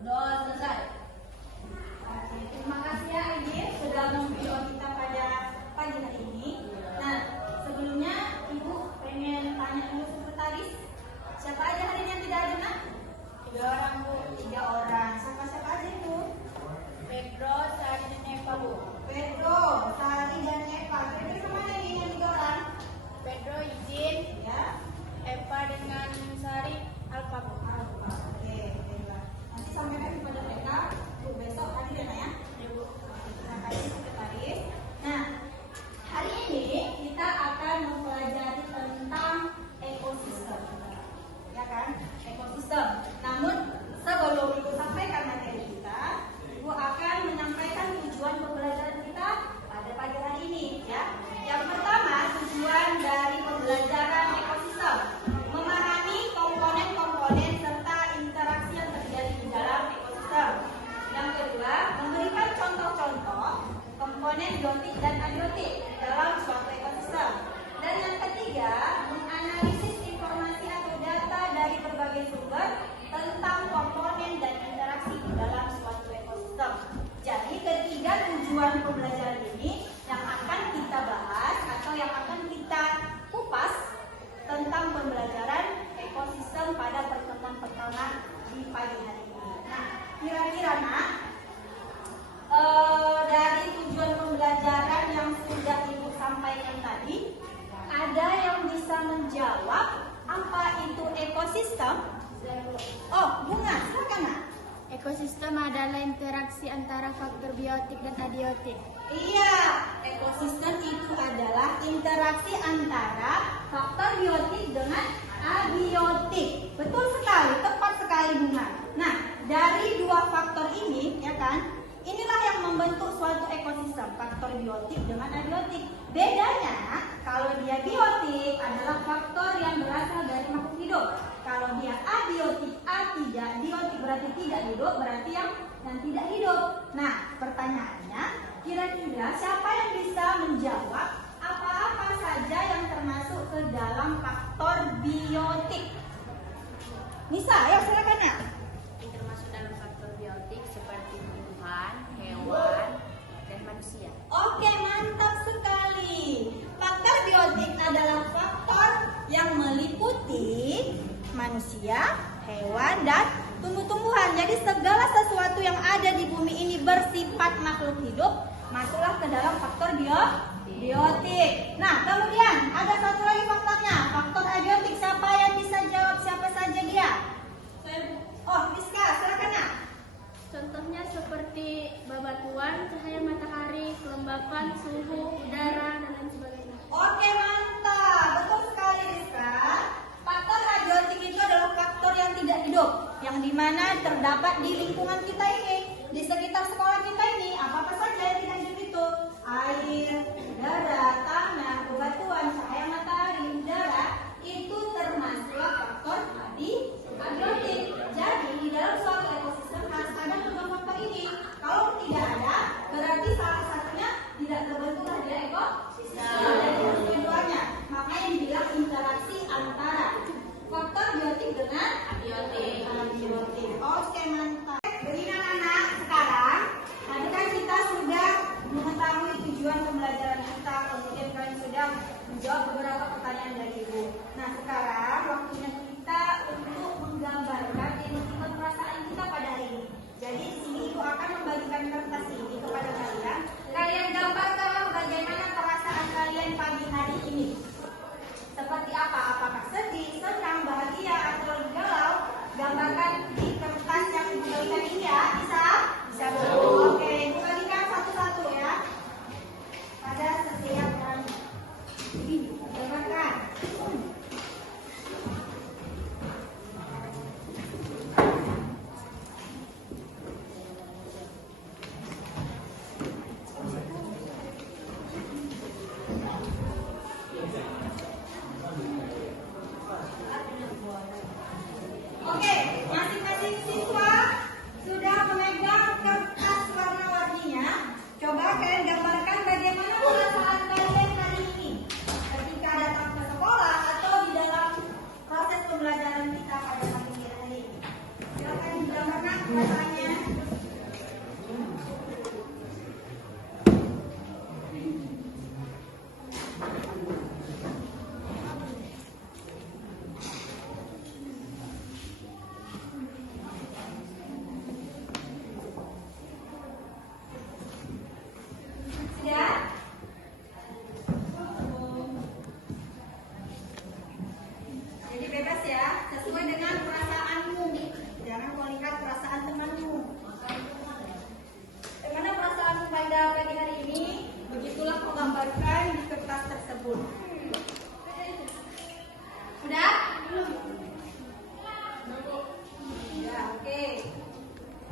Doa selesai. Oke, terima kasih ya Ibu sudah memvideo kita pada pagi hari ini. Nah, sebelumnya Ibu pengen tanya dulu sekretaris, siapa aja hari ini yang tidak ada nak? 3 orang Bu. 3 orang. Siapa aja itu? Pedro, Sari dan Eva Bu. Pedro, Sari dan Eva. Kira-kira kemana ini yang 3 orang? Pedro izin, ya. Eva dengan Sari Alfa Bu. Alfa. Oke, baiklah. Nanti sampaikan kepada mereka Bu besok tadi ya, Nak ya? Ya Bu. Terima kasih sekretaris. Nah, hari ini kita akan mempelajari tentang ekosistem. Ya kan? Ekosistem. Namun sebelum Ibu sampaikan materi kita, Ibu akan menyampaikan tujuan pembelajaran kita pada pagi hari ini ya. Yang pertama, tujuan dari pembelajaran ekosistem memahami komponen-komponen serta interaksi yang terjadi di dalam ekosistem. Yang kedua, memberikan contoh-contoh komponen biotik dan abiotik dalam suatu ekosistem. Dan yang ketiga, menganalisis informasi atau data dari berbagai sumber tentang komponen dan interaksi di dalam suatu ekosistem. Jadi ketiga tujuan pembelajaran ini yang akan kita bahas atau yang akan kita kupas tentang pembelajaran ekosistem pada pertemuan pertama di pagi hari ini. Nah, kira-kira Nak, dari tujuan pembelajaran yang sudah Ibu sampaikan tadi, ada yang bisa menjawab apa itu ekosistem? Oh, Bunga, silakan Nak. Ekosistem adalah interaksi antara faktor biotik dan abiotik. Iya, ekosistem itu adalah interaksi antara faktor biotik dengan abiotik. Betul sekali, tepat sekali Bunga. Nah, dari 2 faktor ini, ya kan, inilah yang membentuk suatu ekosistem, faktor biotik dengan abiotik. Bedanya, kalau dia biotik adalah faktor yang berasal dari makhluk hidup. Kalau dia abiotik, tidak biotik berarti tidak hidup, berarti yang tidak hidup. Nah, pertanyaannya, kira-kira siapa yang bisa menjawab apa-apa saja yang termasuk ke dalam faktor biotik? Nisa, ya silakan ya. Yang termasuk dalam faktor biotik seperti tumbuhan, hewan, dan manusia. Oke, mantap sekali. Faktor biotik adalah faktor yang meliputi manusia, hewan, dan tumbuh-tumbuhan. Jadi segala sesuatu yang ada di bumi ini bersifat makhluk hidup masuklah ke dalam faktor biotik. Nah, kemudian ada satu lagi faktornya, faktor abiotik. Siapa yang bisa jawab siapa saja dia? Oh, Rizka, silakan ya. Contohnya seperti bebatuan, cahaya matahari, kelembapan, suhu udara, dan lain sebagainya. Oke, mantap. Betul sekali Rizka. Faktor abiotik itu adalah faktor yang tidak hidup, yang dimana terdapat di lingkungan kita ini, di sekitar sekolah kita ini. Apa saja yang tidak hidup itu? Air, udara, tanah, bebatuan, cahaya matahari, udara, itu termasuklah faktor abiotik. Jadi di dalam suatu ekosistem harus ada 2 faktor ini. Kalau tidak ada, berarti salah satunya tidak terbentuklah dia menjawab beberapa pertanyaan dari Ibu. Nah, sekarang waktunya kita untuk menggambarkan emosi perasaan kita pada hari ini. Jadi di sini Ibu akan membagikan kertas ini kepada kalian. Kalian gambarkan bagaimana perasaan kalian pagi hari ini. Seperti apa? Apakah sedih, senang, bahagia, atau galau? Gambarkan di kertas yang Ibu bagikan ini ya. Bisa? Bisa Bu. Oke, Ibu bagikan satu-satu ya. Pada setiap orang. Gambarkan. Oke, masing-masing siswa sudah memegang kertas warna-warninya. Coba kalian gambarkan bagaimana perasaan kalian hari ini ketika datang ke sekolah atau di dalam proses pembelajaran kita pada pagi hari ini. Silakan digambarkan perasaannya. Sudah? Jadi bebas ya, sesuai dengan perasaanmu. Jangan melihat perasaan temanmu. Bagaimana perasaanmu pada pagi hari ini? Begitulah menggambarkan di kertas tersebut. Sudah? Ya, oke.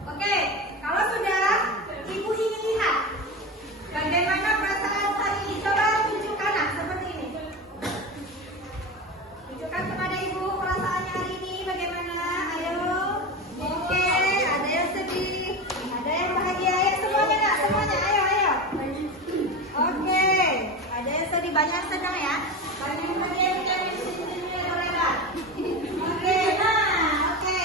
Oke, kalau sudah, Ibu ingin lihat bagaimana perasaan hari ini. Coba tunjukkan seperti ini. Tunjukkan kepada Ibu perasaannya hari ini bagaimana. Ayo. Oke, ada yang sedih, ada yang bahagia. Ya, semuanya nak, semuanya. Ayo, ayo. Oke, ada yang sedih, banyak sedang ya. Banyak yang bahagia, di sini boleh kan? Oke, nah, oke,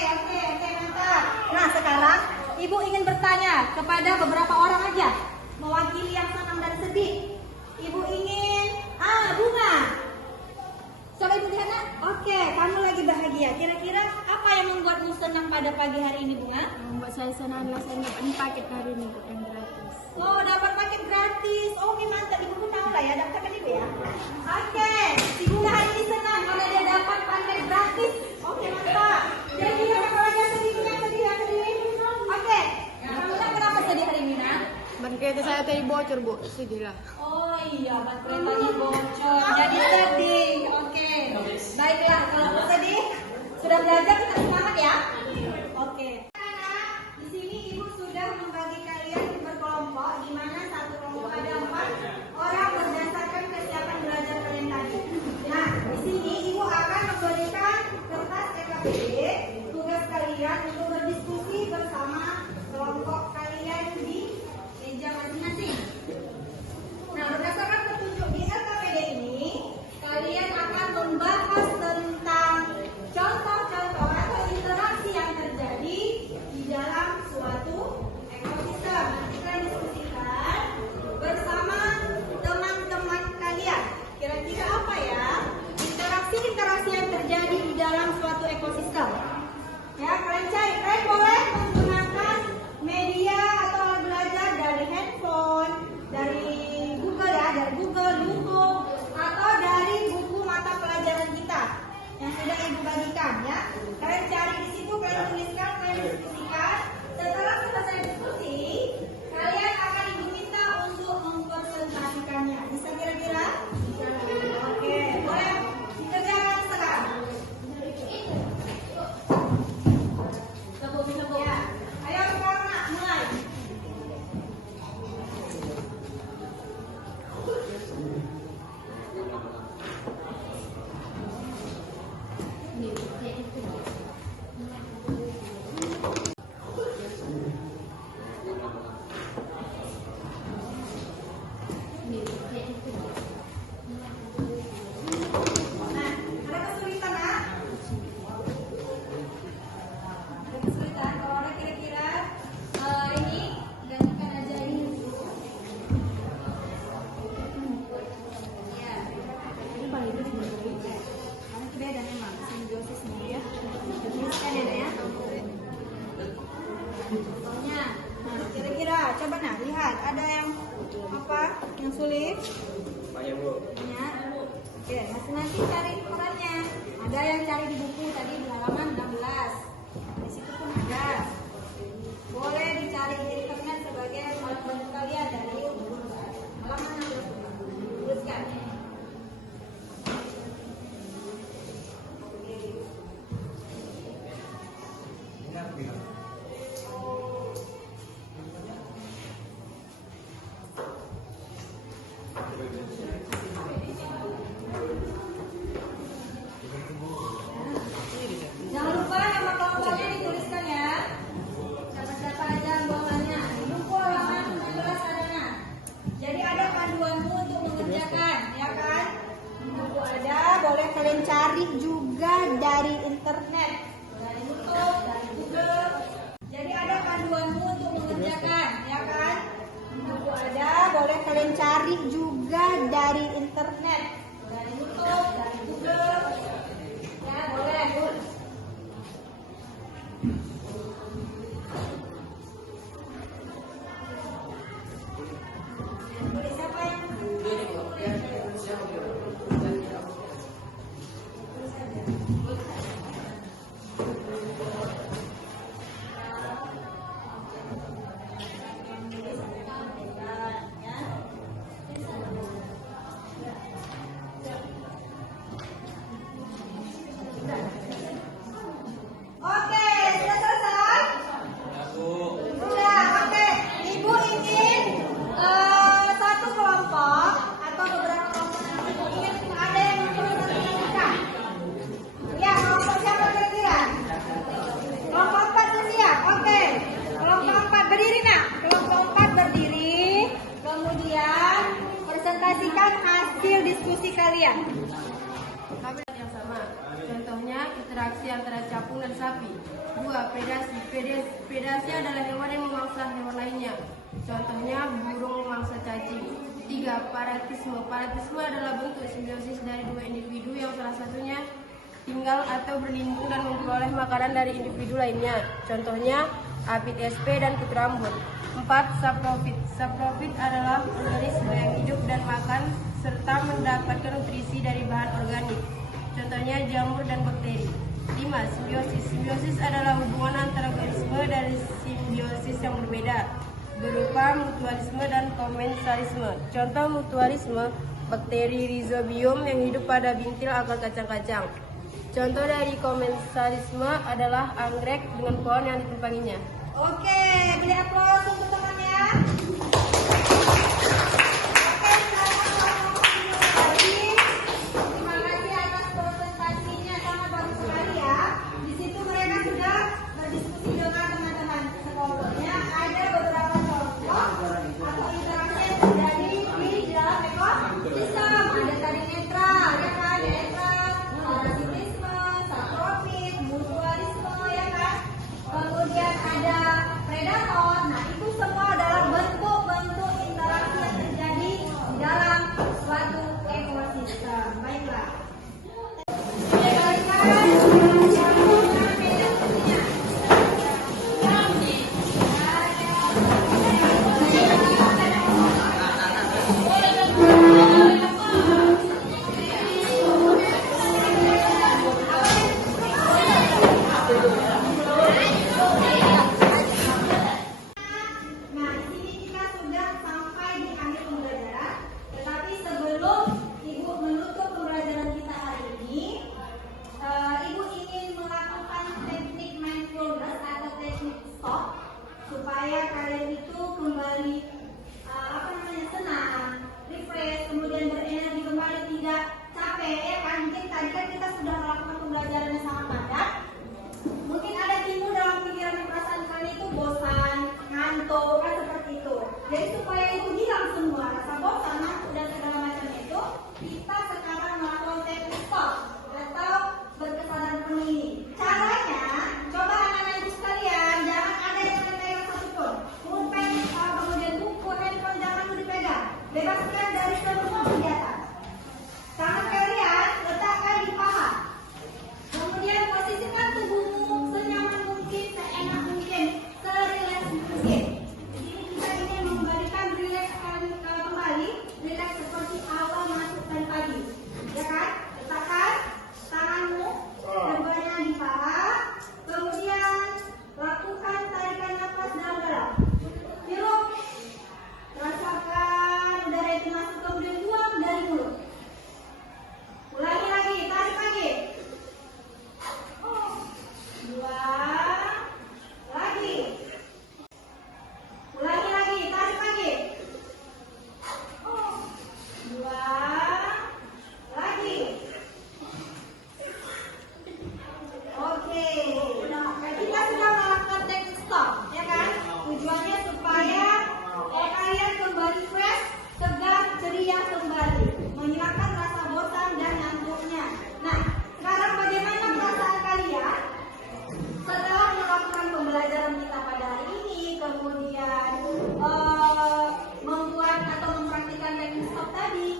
mantap. Nah, sekarang Ibu ingin bertanya kepada beberapa orang aja, mewakili yang senang dan sedih. Ibu ingin, Bunga. Coba Ibu lihat nak. Oke, kamu lagi bahagia. Kira-kira apa yang membuatmu senang pada pagi hari ini, Bunga? Membuat saya senang adalah saya dapat paket hari ini yang gratis. Oh, dapat paket gratis. Oke, mantap. Ibu pun tahu lah ya, daftarkan Ibu ya. Oke, si Bunga hari ini senang karena dia dapat paket gratis. Oke, mantap. Kira-kira apa lagi yang sedih? Yang sedih. Oke, kamu nak kenapa sedih hari ini, nak? Ban kereta saya tadi bocor, Bu. Sedih lah. Oh iya, ban keretanya bocor. Jadi sedih. Oke. Baiklah, kalau sedih, sudah belajar kita semangat ya. Oke. Anak, di sini Ibu sudah membagi kalian berkelompok, di mana satu kelompok ada 4 orang berdasarkan kesiapan belajar kalian tadi. Nah, di sini Ibu akan memberikan kertas EKBD, tugas kalian untuk berdiskusi bersama kelompok kalian di meja masing-masing. Nah, berdasarkan petunjuk di LKPD ini, kalian akan membahas tentang contoh-contoh atau interaksi yang Banyak Bu. Banyak. Oke, masing-masing cari perannya. Ada yang cari di buku tadi di halaman 16. Di situ pun ada. Boleh dicari di internet sebagai alat bantu kalian dari halaman 16. Tuliskan. Jangan lupa nama kelompoknya dituliskan ya. Siapa-siapa aja anggotanya. Di buku halaman 16 adanya. Jadi ada panduanmu untuk mengerjakan, ya kan? Di buku ada, boleh kalian cari juga dari internet, dari YouTube, dari Google. Jadi ada panduanmu untuk mengerjakan, ya kan? Di buku ada, boleh kalian cari juga dari internet, dari YouTube, dari Google. Ya, boleh, good. Siapa yang Oke, sudah selesai? Sudah, oke. Ibu ingin satu kelompok atau beberapa kelompok ingin ada yang mempresentasikan. Ya, kelompok siapa kira-kira? Kelompok 4 sudah siap. Oke. Kelompok 4 berdiri nak. Kelompok 4 berdiri. Kemudian presentasikan hasil diskusi kalian. Yang sama. Contohnya interaksi antara capung dan sapi. 2. Predasi. Predasi adalah hewan yang memangsa hewan lainnya. Contohnya burung memangsa cacing. 3. Paratisme. Paratisme adalah bentuk simbiosis dari dua individu yang salah satunya tinggal atau berlindung dan memperoleh makanan dari individu lainnya. Contohnya apit SP dan kutu rambut. 4. Saprofit. Saprofit adalah organisme yang hidup dan makan serta mendapatkan nutrisi dari bahan organik. Contohnya jamur dan bakteri. 5. Simbiosis. Simbiosis adalah hubungan antara organisme dari simbiosis yang berbeda, berupa mutualisme dan komensalisme. Contoh mutualisme, bakteri Rhizobium yang hidup pada bintil akar kacang-kacang. Contoh dari komensalisme adalah anggrek dengan pohon yang ditumpanginya. Oke, beri aplaus untuk temannya. Oke, selamat lagi. Terima kasih atas presentasinya, sangat bagus sekali ya. Di situ mereka sudah berdiskusi dengan teman-teman sekelompoknya. Ada beberapa kelompok atau interaksi yang terjadi di dalam ekosistem. Ada tadi netral, ya kan? Netral, parasitisme, saprofit, mutualisme, ya kan? Kemudian ada predator. Nah, itu semua adalah bentuk-bentuk interaksi yang terjadi di dalam suatu ekosistem. Baiklah. Nah, di sini kita sudah sampai di akhir pembelajaran. Tetapi sebelum Ibu menutup pembelajaran kita hari ini,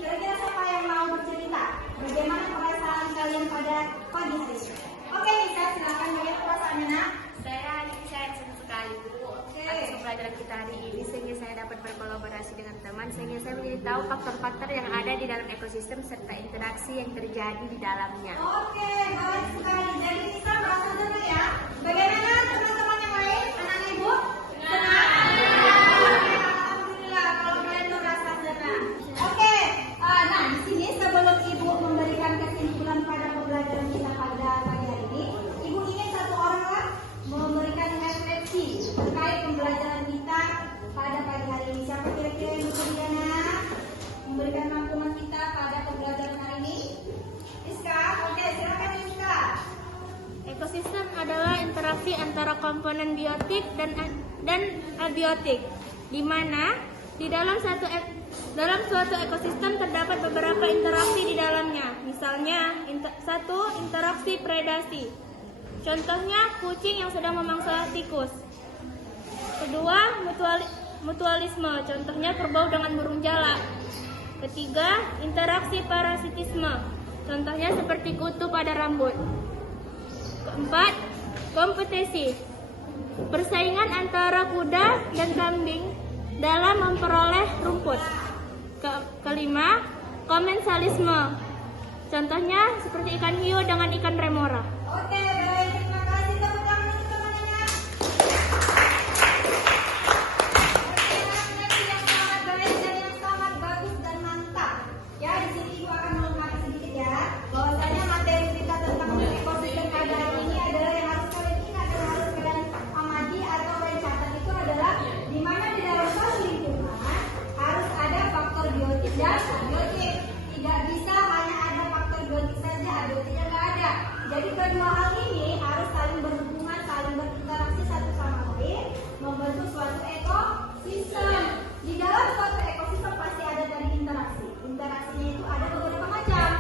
Kira-kira siapa yang mau bercerita? Bagaimana perasaan kalian pada pagi hari ini? Oke, Nisa, silakan bagaimana perasaannya, Nak? Saya senang sekali Bu atas pembelajaran kita hari ini, sehingga saya dapat berkolaborasi dengan teman, sehingga saya menjadi tahu faktor-faktor yang ada di dalam ekosistem serta interaksi yang terjadi di dalamnya. Oke, baik sekali. Jadi Nisa merasa senang ya. Bagaimana teman-teman yang lain? Anak ibu? Senang? Alhamdulillah kalau kalian merasa senang. Oke, nah di sini sebelum ibu memberikan kesimpulan pada pembelajaran kita pada pagi hari ini, ibu ingin satu orang memberikan refleksi terkait pembelajaran kita pada pagi hari ini. Siapa kira-kira yang bersedia memberikan maklumat kita pada pembelajaran hari ini? Iska, oke, silakan Iska. Ekosistem adalah interaksi antara komponen biotik dan abiotik, di mana di dalam suatu ekosistem terdapat beberapa interaksi di dalamnya. Misalnya, satu, interaksi predasi. Contohnya, kucing yang sedang memangsa tikus. Kedua, mutualisme. Contohnya, kerbau dengan burung jalak. Ketiga, interaksi parasitisme. Contohnya seperti kutu pada rambut. Keempat, kompetisi. Persaingan antara kuda dan kambing dalam memperoleh rumput. Kelima, komensalisme. Contohnya seperti ikan hiu dengan ikan remora. Oke, baik, terima kasih. Tepuk tangan untuk teman-teman. Oke, yang sangat baik dan yang sangat bagus dan mantap. Ya, di sini ibu akan melengkapi sedikit ya. Bahwasanya materi kita tentang ekosistem pada hari ini adalah yang harus kalian ingat dan harus kalian amati atau kalian catat itu adalah di mana di dalam suatu lingkungan harus ada faktor biotik dan abiotik. Tidak bisa hanya ada faktor biotik saja, abiotiknya nggak ada. Jadi kedua hal ini harus saling berhubungan, saling berinteraksi satu sama lain, membentuk suatu ekosistem. Di dalam suatu ekosistem pasti ada tadi interaksi. Interaksinya itu ada beberapa macam.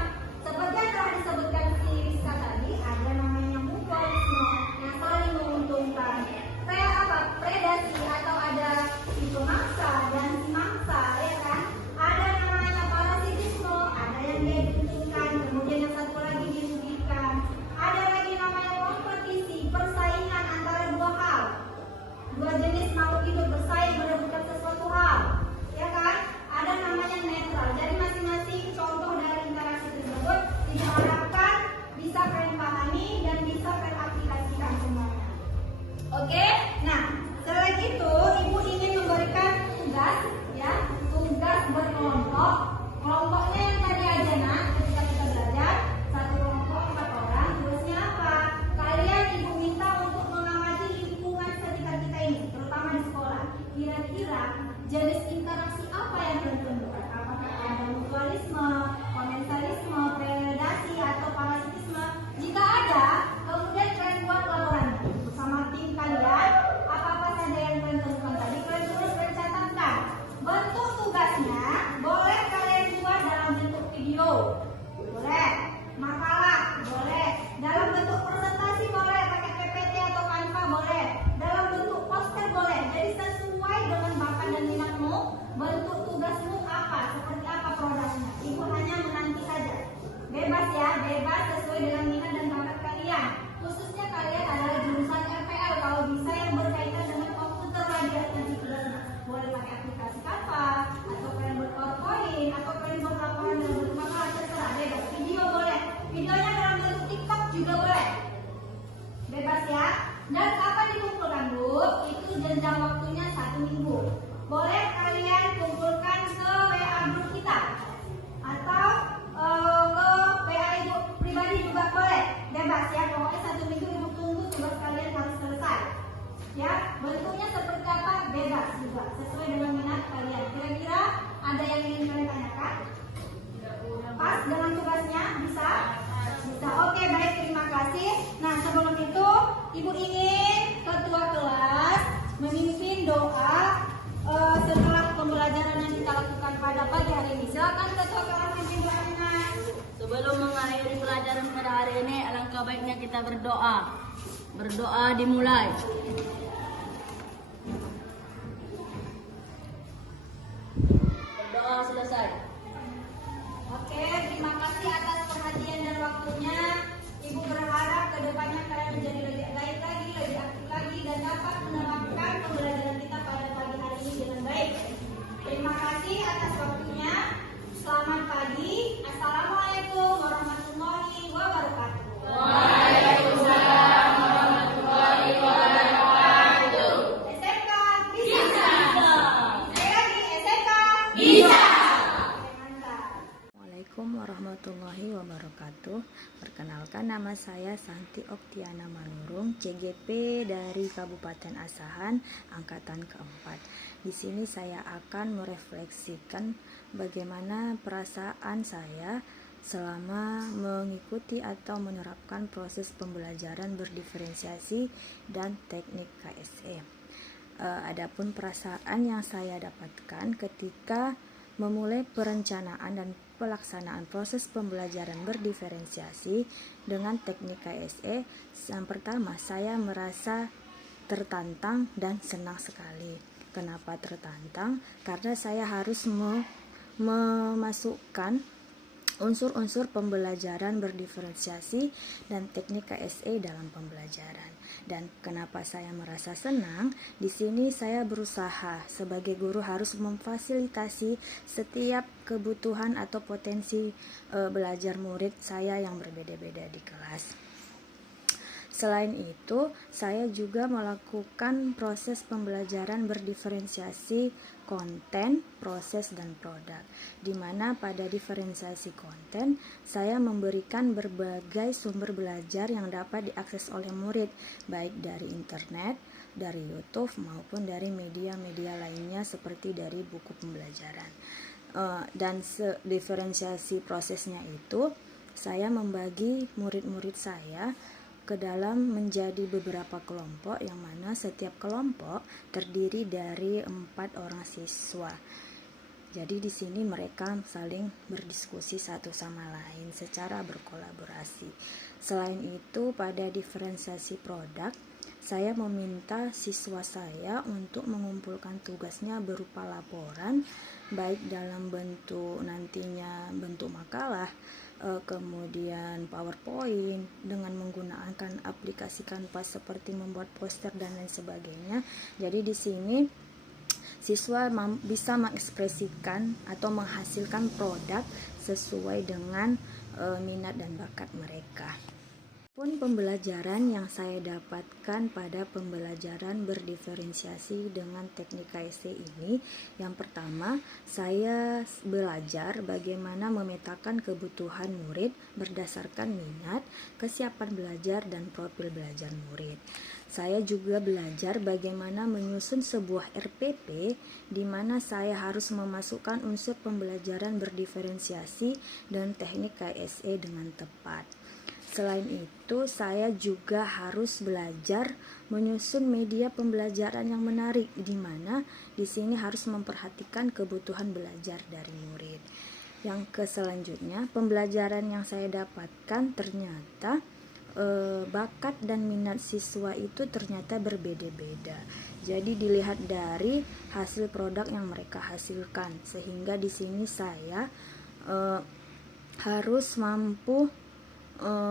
Seperti yang telah disebutkan si Rizka tadi, ada namanya mutualisme yang saling menguntungkan. Kayak apa? Predasi atau ada si pemangsa dan si mangsa, ya kan? Ada namanya parasitisme, ada yang dia diuntungkan, kemudian yang satu lagi dirugikan. Ada lagi namanya kompetisi, persaingan antara dua hal. Dua jenis makhluk hidup bersaing merebutkan sesuatu hal. Ya kan? Ada namanya netral. Jadi masing-masing contoh dari interaksi tersebut diharapkan bisa kalian pahami dan bisa kalian aplikasikan semuanya. Oke? Nah, selain itu ibu ingin memberikan tugas ya, tugas berkelompok. Kelompoknya yang tadi aja nak, ketika kita belajar satu kelompok 4 orang, tugasnya apa? Kalian ibu minta untuk mengamati lingkungan sekitar kita ini, terutama di sekolah. Kira-kira jenis interaksi apa yang kalian temukan? Apakah ada mutualisme, komensalisme, predasi atau parasitisme? Jika ada, kemudian kalian buat laporan bersama tim kalian. Apa-apa saja yang kalian temukan tadi, kalian tulis dan catatkan. Bentuk tugasnya boleh kalian buat dalam bentuk video, boleh makalah, boleh dalam bentuk presentasi, boleh pakai PPT atau Canva, boleh dalam bentuk poster, boleh. Jadi sesuai dengan bakat dan minatmu, bentuk tugasmu apa, seperti apa produknya. Ibu hanya menanti saja, bebas ya, bebas sesuai dengan minat dan bakat kalian. Khususnya kalian adalah jurusan RPL, kalau bisa yang berkaitan dengan komputer lagi nanti tugasnya. Boleh pakai aplikasi Canva, atau kalian buat PowerPoint, atau kalian buat laporan dalam bentuk makalah, terserah, bebas. Video boleh, videonya dalam bentuk TikTok juga boleh, bebas ya. Dan kapan dikumpulkan Bu? Itu jenjang waktunya 1 minggu. Boleh kalian kumpulkan ke WA grup kita atau ke WA ibu pribadi juga boleh, bebas ya. Pokoknya 1 minggu ibu tunggu tugas kalian harus selesai. Ya, bentuknya seperti apa? Bebas juga, sesuai dengan minat kalian. Kira-kira ada yang ingin kalian tanyakan? Pas dengan tugasnya? Bisa? Bisa. Oke, baik, terima kasih. Nah, sebelum itu ibu ingin ketua kelas memimpin doa setelah pembelajaran yang kita lakukan pada pagi hari ini. Silakan ketua kelas memimpin doanya. Sebelum mengakhiri pelajaran pada hari ini, alangkah baiknya kita berdoa. Berdoa dimulai. Berdoa selesai. Oke, terima kasih atas perhatian dan waktunya. Ibu berharap kedepannya kalian menjadi lebih baik lagi, lebih aktif lagi, dan dapat menerapkan pembelajaran kita pada pagi hari ini dengan baik. Terima kasih atas waktunya. Selamat pagi. Assalamualaikum warahmatullahi wabarakatuh. Waalaikumsalam warahmatullahi wabarakatuh. SMK bisa. Sekali lagi SMK Bisa. mantap. Assalamualaikum warahmatullahi wabarakatuh. Perkenalkan, nama saya Santi Oktiana Manurung, CGP dari Kabupaten Asahan, angkatan keempat. Di sini saya akan merefleksikan bagaimana perasaan saya selama mengikuti atau menerapkan proses pembelajaran berdiferensiasi dan teknik KSE. Adapun perasaan yang saya dapatkan ketika memulai perencanaan dan pelaksanaan proses pembelajaran berdiferensiasi dengan teknik KSE, yang pertama saya merasa tertantang dan senang sekali. Kenapa tertantang? Karena saya harus memasukkan unsur-unsur pembelajaran berdiferensiasi dan teknik KSE dalam pembelajaran. Dan kenapa saya merasa senang? Di sini saya berusaha sebagai guru harus memfasilitasi setiap kebutuhan atau potensi belajar murid saya yang berbeda-beda di kelas. Selain itu, saya juga melakukan proses pembelajaran berdiferensiasi konten, proses, dan produk. Di mana pada diferensiasi konten, saya memberikan berbagai sumber belajar yang dapat diakses oleh murid, baik dari internet, dari YouTube, maupun dari media-media lainnya seperti dari buku pembelajaran. Dan diferensiasi prosesnya itu, saya membagi murid-murid saya ke dalam menjadi beberapa kelompok, yang mana setiap kelompok terdiri dari 4 orang siswa. Jadi di sini mereka saling berdiskusi satu sama lain secara berkolaborasi. Selain itu, pada diferensiasi produk, saya meminta siswa saya untuk mengumpulkan tugasnya berupa laporan, baik dalam bentuk nantinya bentuk makalah, kemudian PowerPoint dengan menggunakan aplikasi Canvas seperti membuat poster dan lain sebagainya. Jadi di sini siswa bisa mengekspresikan atau menghasilkan produk sesuai dengan minat dan bakat mereka. Pun pembelajaran yang saya dapatkan pada pembelajaran berdiferensiasi dengan teknik KSE ini, yang pertama saya belajar bagaimana memetakan kebutuhan murid berdasarkan minat, kesiapan belajar, dan profil belajar murid. Saya juga belajar bagaimana menyusun sebuah RPP di mana saya harus memasukkan unsur pembelajaran berdiferensiasi dan teknik KSE dengan tepat. Selain itu, saya juga harus belajar menyusun media pembelajaran yang menarik, di mana di sini harus memperhatikan kebutuhan belajar dari murid. Yang selanjutnya, pembelajaran yang saya dapatkan ternyata bakat dan minat siswa itu ternyata berbeda-beda. Jadi dilihat dari hasil produk yang mereka hasilkan, sehingga di sini saya harus mampu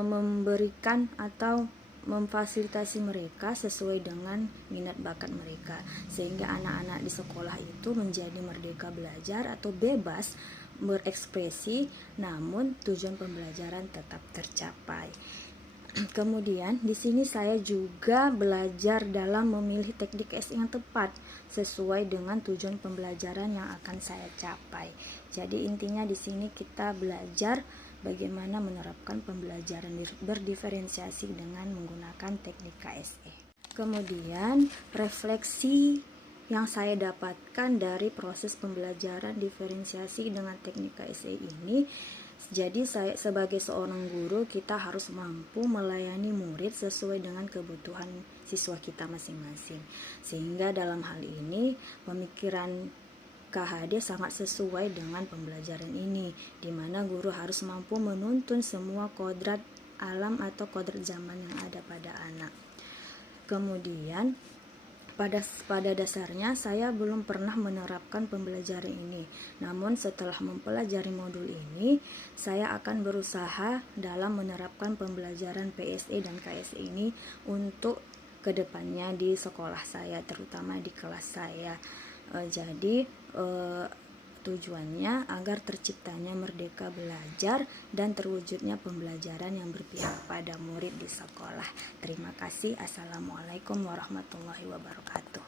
memberikan atau memfasilitasi mereka sesuai dengan minat bakat mereka, sehingga anak-anak di sekolah itu menjadi merdeka belajar atau bebas berekspresi, namun tujuan pembelajaran tetap tercapai. Kemudian di sini saya juga belajar dalam memilih teknik KSE yang tepat sesuai dengan tujuan pembelajaran yang akan saya capai. Jadi intinya di sini kita belajar bagaimana menerapkan pembelajaran berdiferensiasi dengan menggunakan teknik KSE. Kemudian refleksi yang saya dapatkan dari proses pembelajaran diferensiasi dengan teknik KSE ini, jadi saya sebagai seorang guru, kita harus mampu melayani murid sesuai dengan kebutuhan siswa kita masing-masing. Sehingga dalam hal ini pemikiran KHD sangat sesuai dengan pembelajaran ini, di mana guru harus mampu menuntun semua kodrat alam atau kodrat zaman yang ada pada anak. Kemudian Pada dasarnya saya belum pernah menerapkan pembelajaran ini. Namun setelah mempelajari modul ini, saya akan berusaha dalam menerapkan pembelajaran PSE dan KSE ini untuk kedepannya di sekolah saya, terutama di kelas saya. Jadi tujuannya agar terciptanya merdeka belajar dan terwujudnya pembelajaran yang berpihak pada murid di sekolah. Terima kasih. Assalamualaikum warahmatullahi wabarakatuh.